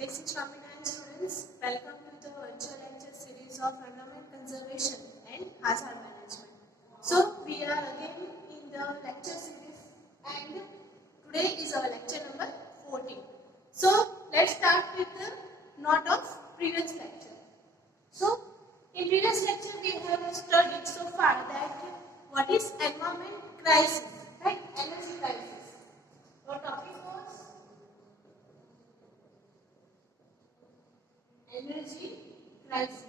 Jai Sri Swaminarayan students, welcome to the virtual lecture series of environment conservation and hazard management. So we are again in the lecture series and today is our lecture number 14. So let's start with the note of previous lecture. So in previous lecture we have studied so far that what is environment crisis, right? Energy crisis. Our topic was energy crisis.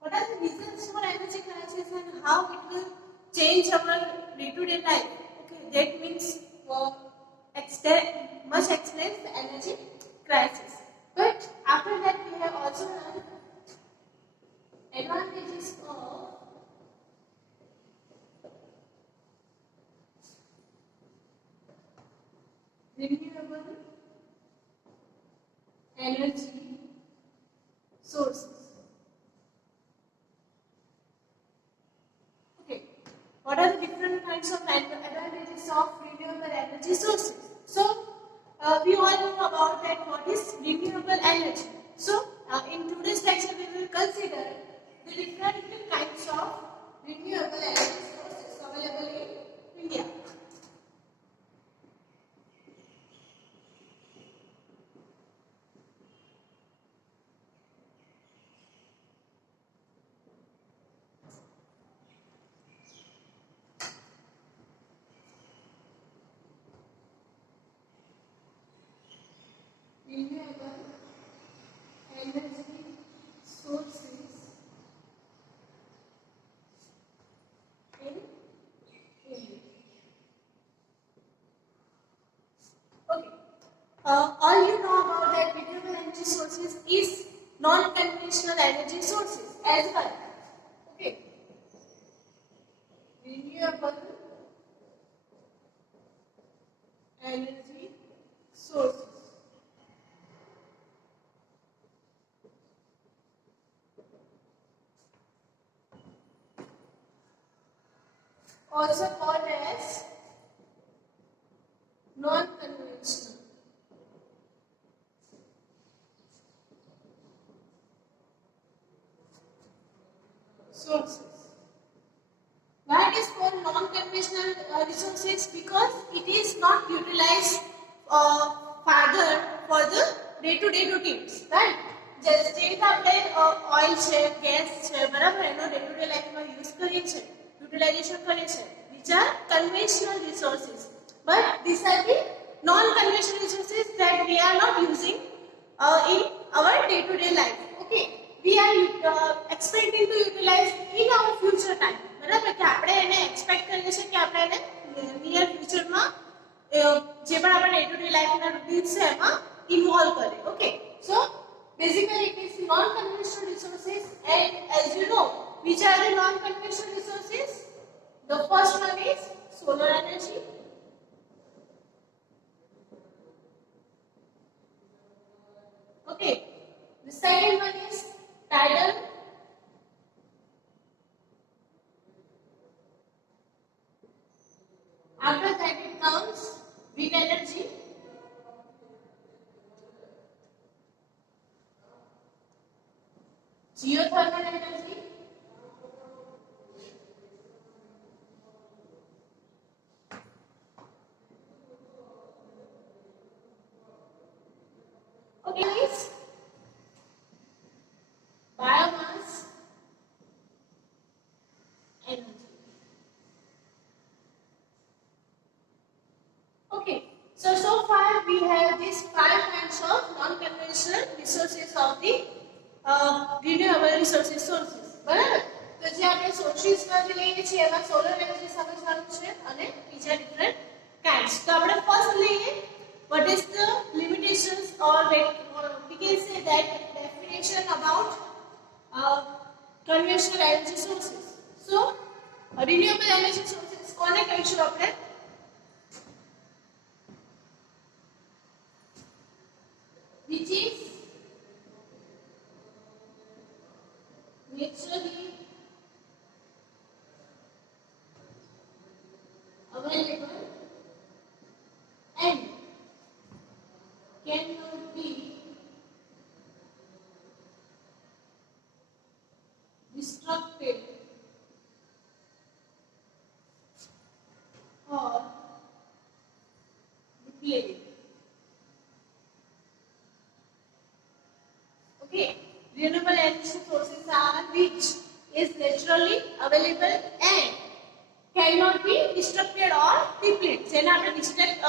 What are the reasons for energy crisis and how it will change our day-to-day life? Okay, that means must explain the energy crisis. But after that, we have also learned advantages of renewable energy sources. Okay, what are the different kinds of advantages of renewable energy sources? So, we all know about that what is renewable energy. So, in today's lecture, we will consider the different kinds of renewable energy sources available in India. Renewable energy sources in India. Okay. All you know about that renewable energy sources is non-conventional energy sources as well. Okay. Renewable energy sources. Also called as non-conventional sources. Why it is called non-conventional resources? Because it is not utilized further for the day-to-day routines, right? જેમ કે આપણે oil છે, gas છે, બરાબર એનો day to day લાઈફમાં use કરીએ છીએ, યુટિલાઇઝેશન કરીએ છીએ, which are conventional resources. But these are the non-conventional resources that we are not using in our day-to-day life. Okay, we are expecting to utilize in our future time. બરાબર કે આપણે એને expect કરીએ છીએ કે આપણે એને નિયર ફ્યુચરમાં જે પણ આપણા ડે ટુ ડે લાઈફના રૂટીન્સ છે એમાં ઇન્વોલ્વ કરે. Okay, so basically it is non-conventional resources, and as you know which are the non-conventional resources, the first one is solar energy. Okay, the second one is tidal. After that it comes wind energy. Geothermal energy. Okay, guys. Biomass energy. Okay, so far we have these 5 kinds of non-conventional resources of the renewable resources sources. બરાબર, તો જે આપણે સોર્સિસમાંથી લઈએ છીએ એમાં solar energy સમજવાનું છે અને બીજા ડિફરન્ટ કાઇન્ડ્સ. તો આપણે ફર્સ્ટ લઈએ what is the limitations or we can say that definition about conventional energy sources. So renewable energy sources કોને કહીશું આપણે? Which is naturally available and nuclei. Okay, renewable energy sources are which is naturally available and cannot be disrupted or depleted. જેને આપણે destruct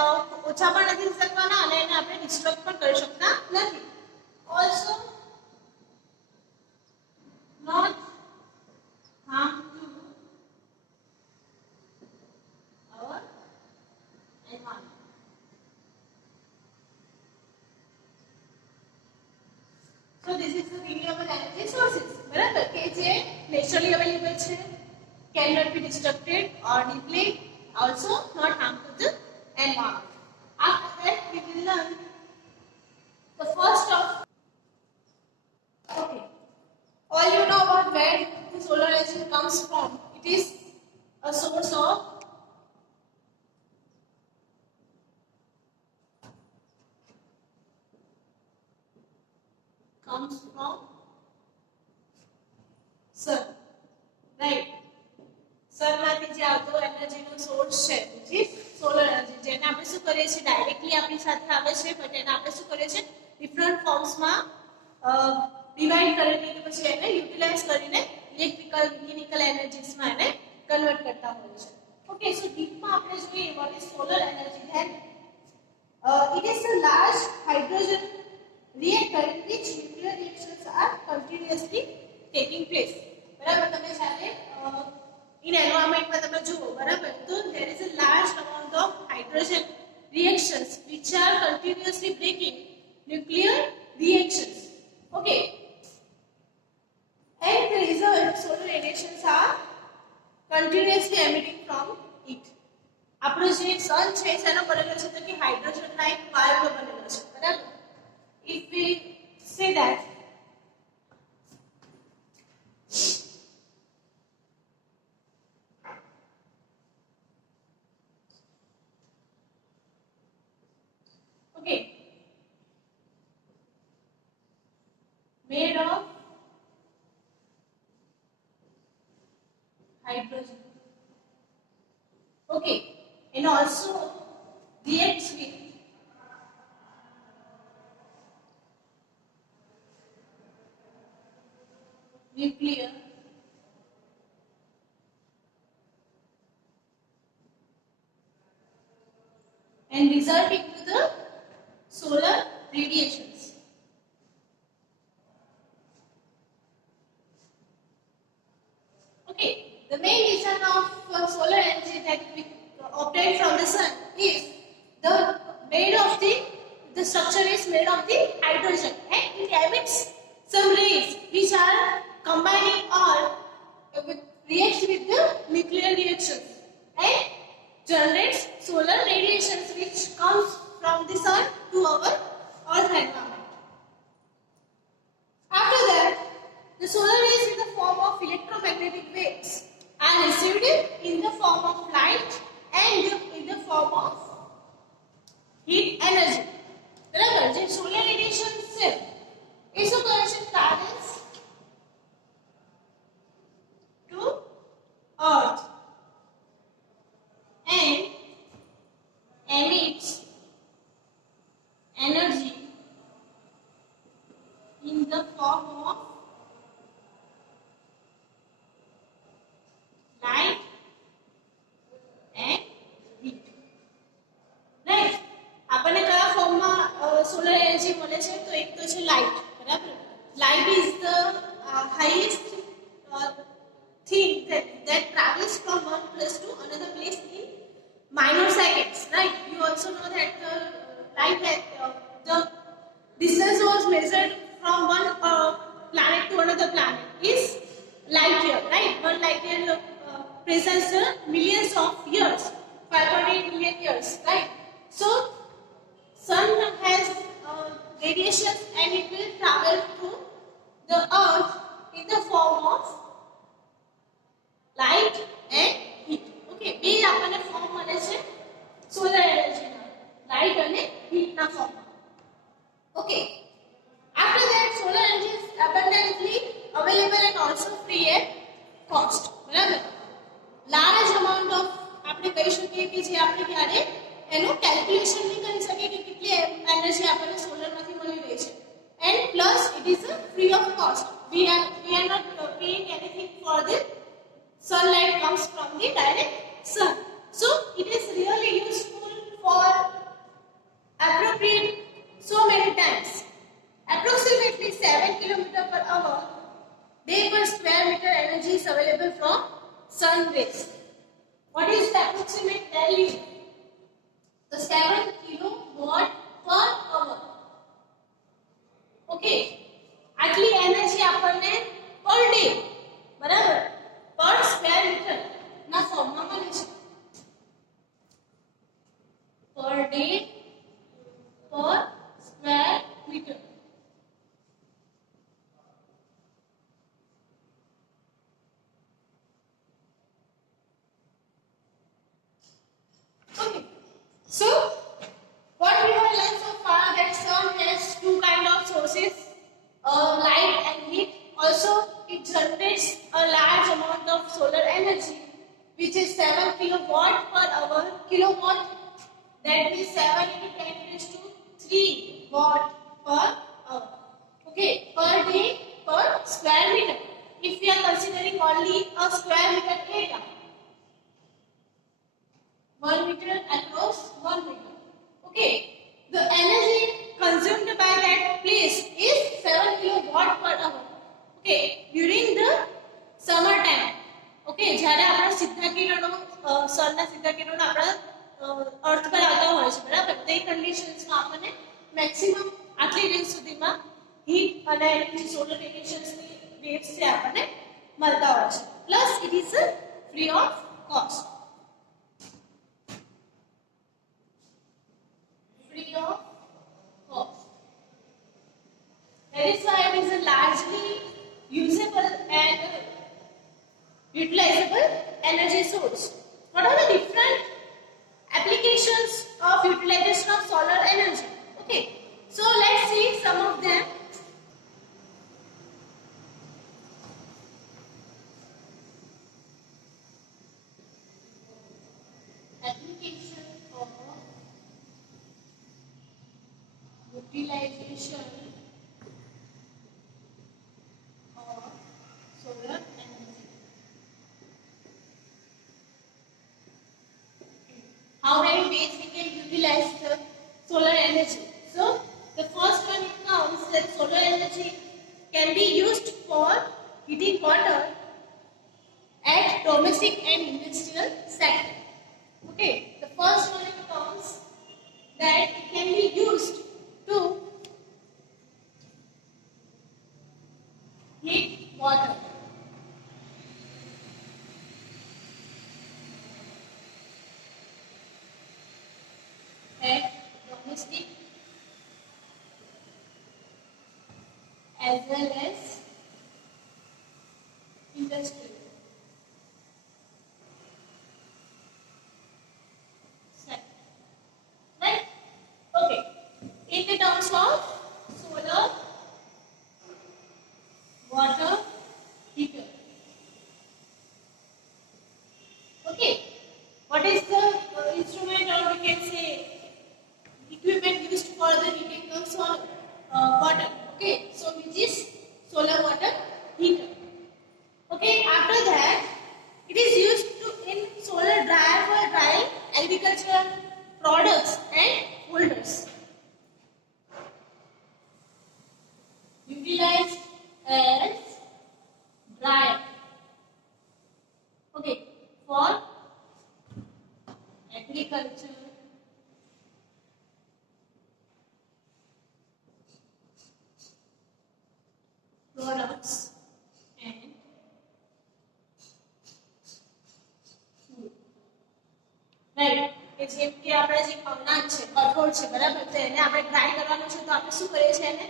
ઓછા પણ નથી કરી શકવાના અને એને આપણે ડિસ્ટ્રક્ટ પણ કરી શકતા નથી. Also not harm to our environment. So this is the renewable energy sources. બરાબર કે જે naturally available છે, cannot be disrupted or depleted, also not harm to the environment. After that we will learn the first of. Okay, all you know about where the solar energy comes from. It is a source of comes from sun, right? sun માંથી જે આવતો energy નો source છે જે solar energy, જેને આપણે શું કરીએ છીએ ડાયરેક્ટલી આપણી સાથે આવે છે, બટ એને આપણે શું કરીએ છીએ ડિફરન્ટ ફોર્મ્સ માં ડિવાઇડ કરીને કે પછી એને યુટિલાઇઝ કરીને ઇલેક્ટ્રિકલ મિકેનિકલ એનર્જીસ માં એને કન્વર્ટ કરતા હોય છે. ઓકે, સો ડીપમાં આપણે જોઈએ what is solar energy. Then it is a large hydrogen reactor in which nuclear reactions are continuously taking place. બરાબર, તમે જ્યારે in environment માં તમે જુઓ, બરાબર, તો there is a large amount of hydrogen reactions which are continuously breaking nuclear reactions. Okay, and the result of solar radiations are continuously emitting from it. આપણો જે સન છે શેનો બનેલો છે તો કે હાઇડ્રોજન ના એક વાયુનો બનેલો છે, બરાબર. If we say that okay, made of hydrogen, okay, and also reacts with nuclear and resulting to the solar radiations. Okay, the main reason of solar energy that we obtain from the sun is the made of the structure is made of the hydrogen and it emits some rays which are combining or reacts with the nuclear reactions and generates solar radiations which comes from the sun to our earth environment. After that, the solar rays in the form of electromagnetic waves are received in the form of light and in the form of heat energy. બરાબર, જે solar radiation છે એ શું કરે છે, travels to earth and emits energy in the form of light and heat. Right? આપણને કયા ફોર્મમાં solar energy મળે છે તો એક તો છે લાઇટ, બરાબર. Light is the highest thing that travels from one place to another place in minor seconds, right? You also know that the light the distance was measured from one planet to another planet is light year, right? One light year presents millions of years, 5.8 million years, right? So sun has radiation and it will travel to the earth in the form of light and heat. Okay, બે આપણને form મળે છે solar એનર્જીના, light અને હીટના ફોર્મમાં. Okay, after that solar energy is abundantly available and also free at cost, બરાબર. Large amount of આપણે કહી શકીએ કે જે આપણે ક્યારે એનું કેલ્ક્યુલેશન નહીં કરી શકે કે કેટલી એનર્જી આપણને સોલરમાંથી મળી રહી છે. And plus it is free of cost. we are not paying anything for the sunlight comes from the direct sun. So it is really useful for appropriate so many times. Approximately 7 km per hour day per square meter energy is available from sun rays. What is the approximate value? The 7 kilowatt per hour. Okay. આટલી energy આપણને per day બરાબર પર square metre ના ફોર્મમાં મળે છે. Per day per square metre. Okay. So what we have learned so far that sun has two kind of sources, light and heat. Also it generates a large amount of solar energy which is 7 kilowatt per hour. Kilowatt, that means 7 into 10 raised to 3 watt per hour. Okay, per day per square meter. If we are considering only a square meter area, 1 meter across 1 meter. Okay, the energy consumed by that place is 7 kilowatt per hour. Okay, during the summer time. Okay, જ્યારે આપણા સીધા કિરણો સનના સીધા કિરણો આપણા અર્થ પર આવતા હોય છે બરાબર, તે કન્ડિશન્સમાં આપણને મેક્સિમમ આટલી રેન્જ સુધીમાં હીટ અને સોલર રેડિયેશન્સની વેવ્સ છે આપણને મળતા હોય છે. Plus it is free of cost. Free of cost. That is why it is a largely usable and utilizable energy source. What are the different applications of utilization of solar energy? Okay, so let's see some of them. Application of utilization of solar energy. How many ways we can utilize the solar energy? So the first one it comes that solar energy can be used for heating water at domestic and industrial sector. Okay, the first one it comes that it can be used to heat water. At domestic as well as industrial sector. Right? Okay. In the terms of solar water heater. Okay. What is the instrument or we can say equipment used for the heating of solar water? Okay. So which is solar water heater. Okay. After that, it is used to in solar dryer for drying agricultural products and folders. Utilized as dryer. Okay, for agriculture products and food. Right. કે જેમ કે આપણે જે અનાજ છે કઠોળ છે બરાબર, તો એને આપણે ડ્રાય કરવાનું છે તો આપણે શું કરીએ છીએ એને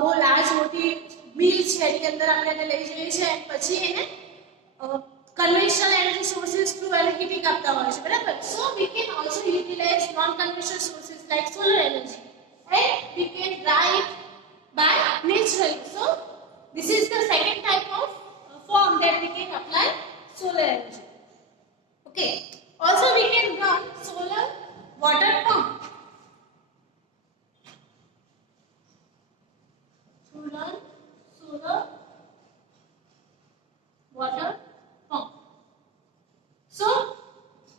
બહુ લાર્જ મોટી મિલ છે એની અંદર આપણે એને લઈ જઈએ છીએ અને પછી એને conventional energy sources through heating આપતા હોય છે બરાબર. So we can also utilize non conventional sources like solar energy and we can dry it by naturally. So this is the second type of form that we can apply solar energy. Okay, also we can run solar water pump. To learn solar water pump. So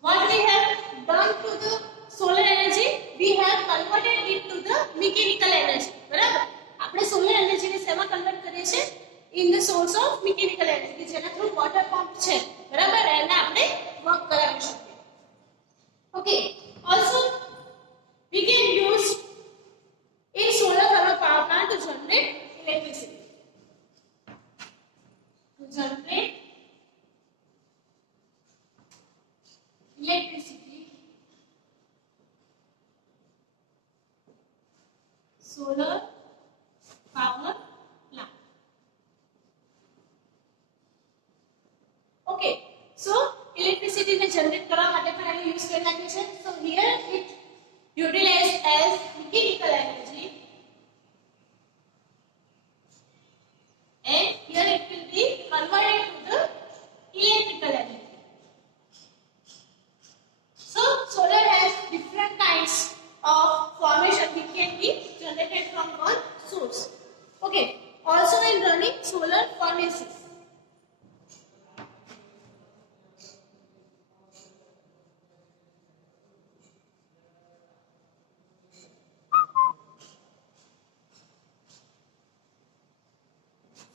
what we have done to the solar energy, we have converted it to the mechanical energy. બરાબર, આપણે solar energy ને શેમાં convert કરીએ છીએ? In the source of mechanical energy, જેના through water pump છે, બરાબર, એને આપણે વર્ક કરાવી શકીએ. Okay, also we can use in solar thermal power plant to generate electricity. To generate electricity, solar power plant. Okay, so electricity ને generate કરવા માટે પણ એને use કરી નાખ્યું છે. So here it utilized as mechanical energy, and here it will be converted to the electrical energy. So solar has different kinds of formation which can be generated from one source. Okay, also in running solar furnaces.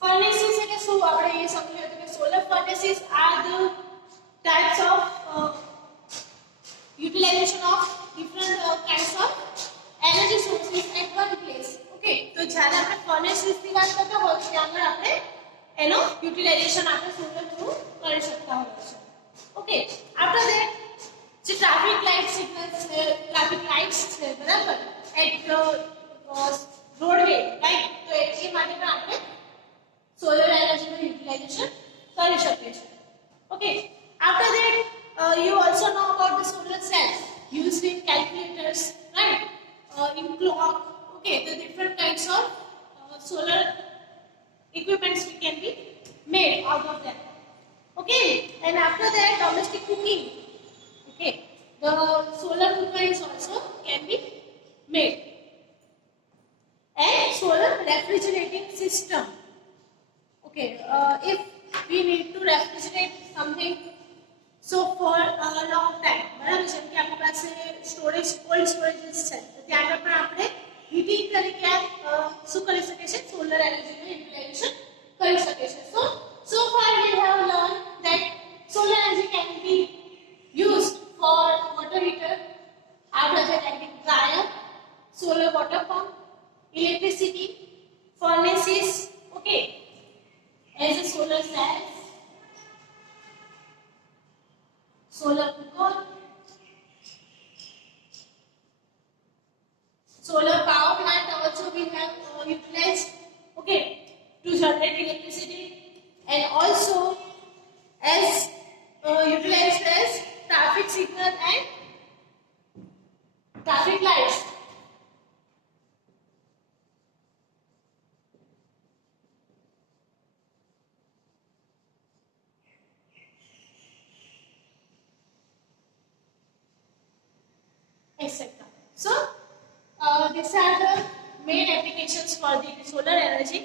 Furnaces એટલે શું આપણે એ સમજ્યું હતું કે solar furnaces are the types of utilization of different kinds of energy sources at one place. Okay, તો જ્યારે આપણે furnaces ની વાત કરતા હોય ત્યાં આપણે એનો utilization આપણે solar through કરી શકતા હોય છે. Okay, after that જે traffic light signals છે, traffic lights છે, બરાબર, at roadway, right, તો એ માટે પણ આપણે solar energy નું utilization કરી શકીએ છીએ. Okay, after that you also know about the solar cells used in calculators, right, in clock. Okay, the different kinds of solar equipments we can be made out of them. Okay, and after that domestic cooking. Okay, the solar cooker is also can be made, and solar refrigerating system. Okay, if we need to refrigerate something so for a long time, બરાબર, જેમ કે આપણી પાસે storage cold સ્ટોરેજીસ છે, તો ત્યાં આગળ પણ આપણે હીટિંગ તરીકે શું કરી શકીએ છીએ? સોલર એનર્જીનું યુટિલાઇઝેશન કરી શકીએ છીએ. So far we have learned that solar energy can be used for water heater, after that electric dryer, solar water pump, electricity, furnaces, okay, as a solar cells, solar cooker, solar power plant also we have utilized, okay, to generate electricity, and also as utilized as traffic signal and traffic lights. Etc. So these are the main applications for the solar energy.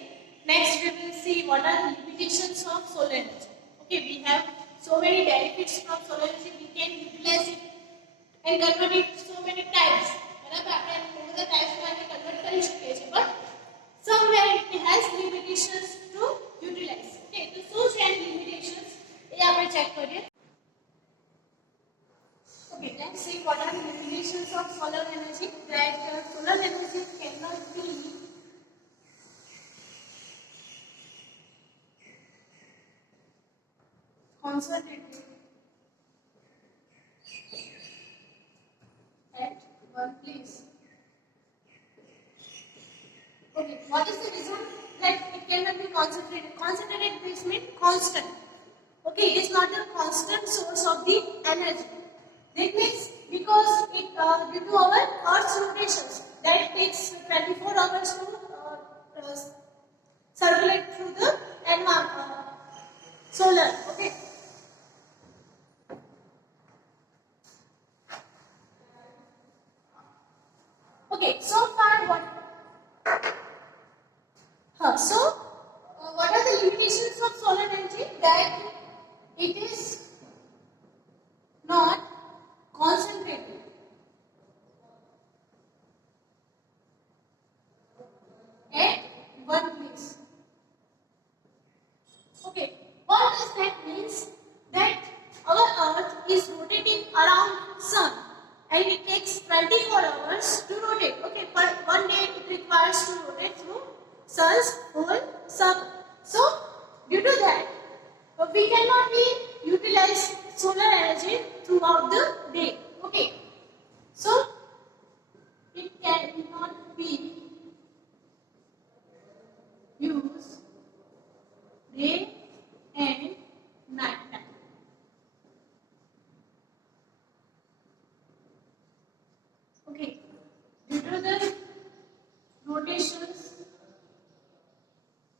Next we will see what are the limitations of solar energy. Okay, we have so many benefits from solar energy. We can utilize it and convert it so many types. બરાબર, આપણે બધા types માં convert કરી શકીએ છીએ, but somewhere it has limitations to utilize. Okay, તો શું છે limitations એ આપણે check કરીએ. Okay, let's see what are the limitations of solar energy. That solar energy cannot be concentrated at one place. Okay, what is the reason that it cannot be concentrated? Concentrated means constant. Okay, it is not a constant source of the energy. That means because it due to our Earth's rotations that takes 24 hours to circulate through the solar. Okay. so far what what are the limitations of solar energy? That it is not concentrated at one place. Okay, what does that means? That our earth is rotating around sun and it takes 24 hours to rotate. Okay, but one day it requires to rotate through sun's whole circle. So due to that, we cannot be utilize solar energy throughout the day. Okay, so it cannot be used day and night time. Okay, due to the rotations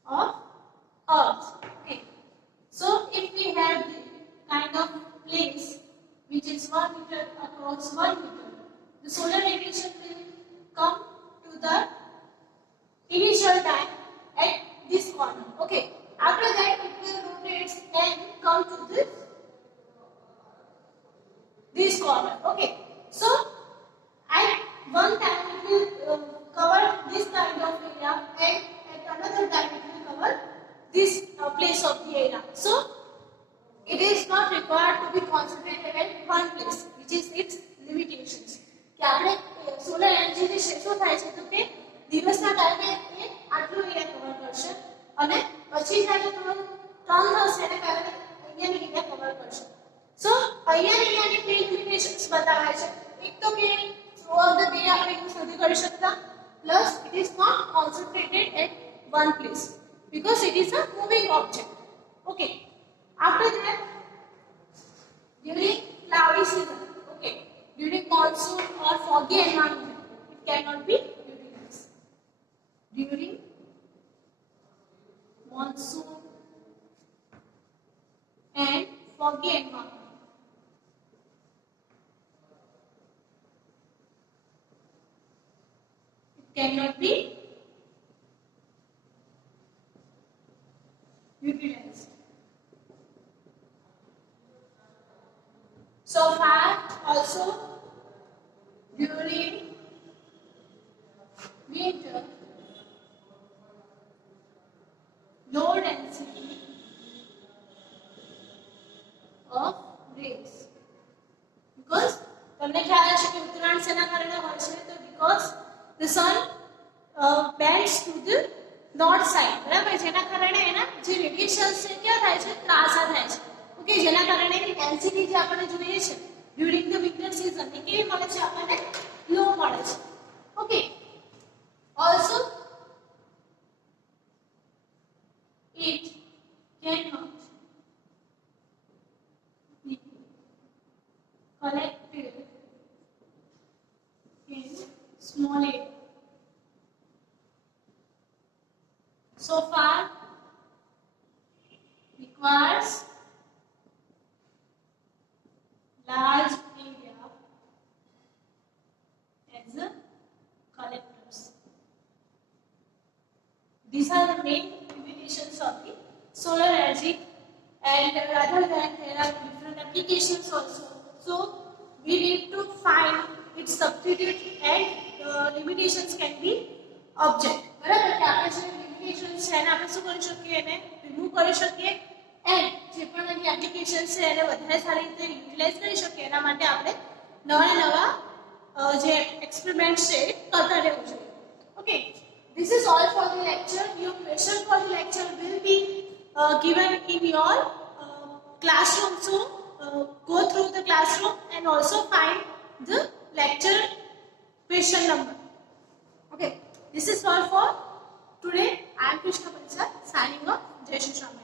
of earth. Okay, so if we have the kind of place which is 1 meter across 1 meter, the solar radiation will come to the initial time at this corner. Okay, after that it will rotate and come to this corner. Okay, so at one time it will cover this kind of area and at another time it will cover this place of the area. So it is not required to be concentrated at one place, which is its limitations. કે આપણે solar energy જે શેષો થાય છે તો તે દિવસના ટાઈમે એ આટલું એરિયા કવર કરશે અને પછી જ્યારે થોડો ટર્ન થશે એને કારણે અહીંયાની એરિયા કવર કરશે. સો અહીંયાની એરિયાની બે લિમિટેશન્સ બતાવાય છે. એક તો કે થ્રુ આઉટ ધ ડે આપણે યુઝ નથી કરી શકતા, plus it is not concentrated at one place because it is a moving object. Okay, after that during cloudy season, okay, during monsoon or foggy environment it cannot be utilized. During monsoon and foggy environment it cannot be utilized. So far also during winter, low density of rays, because તમને ખ્યાલ હશે કે ઉત્તરાયણ શેના કારણે હોય છે? તો because the sun bends to the north side, બરાબર? જેના કારણે એના જે રેડિયેશન્સ છે ક્યાં થાય છે? ત્રાંસા થાય છે. ઓકે, જેના કારણે એની ડેન્સિટી જે આપણને જોઈએ છે ડ્યુરિંગ ધ વિન્ટર સીઝન એ કેવી મળે છે? આપણને લો મળે છે. Okay, also it cannot be collected in small area. So far requires large area as a collectors. These are the main limitations of the solar energy, and rather than there are different applications also. So we need to find its substitute and limitations can be object. બરાબર? કે આપણે જે limitations છે એને આપણે શું કરી શકીએ? એને રિમૂવ કરી શકીએ and જે પણ એની એપ્લિકેશન છે એને વધારે સારી રીતે યુટિલાઇઝ કરી શકીએ એના માટે આપણે નવા નવા જે એક્સપેરિમેન્ટ્સ છે કરતા રહેવું જોઈએ. Okay, this is all for the lecture. Your question for the lecture will be given in your classroom. So go through the classroom and also find the lecture question number. Okay, this is all for today. I am Krishna Pansal signing off. Jai Shri Ram.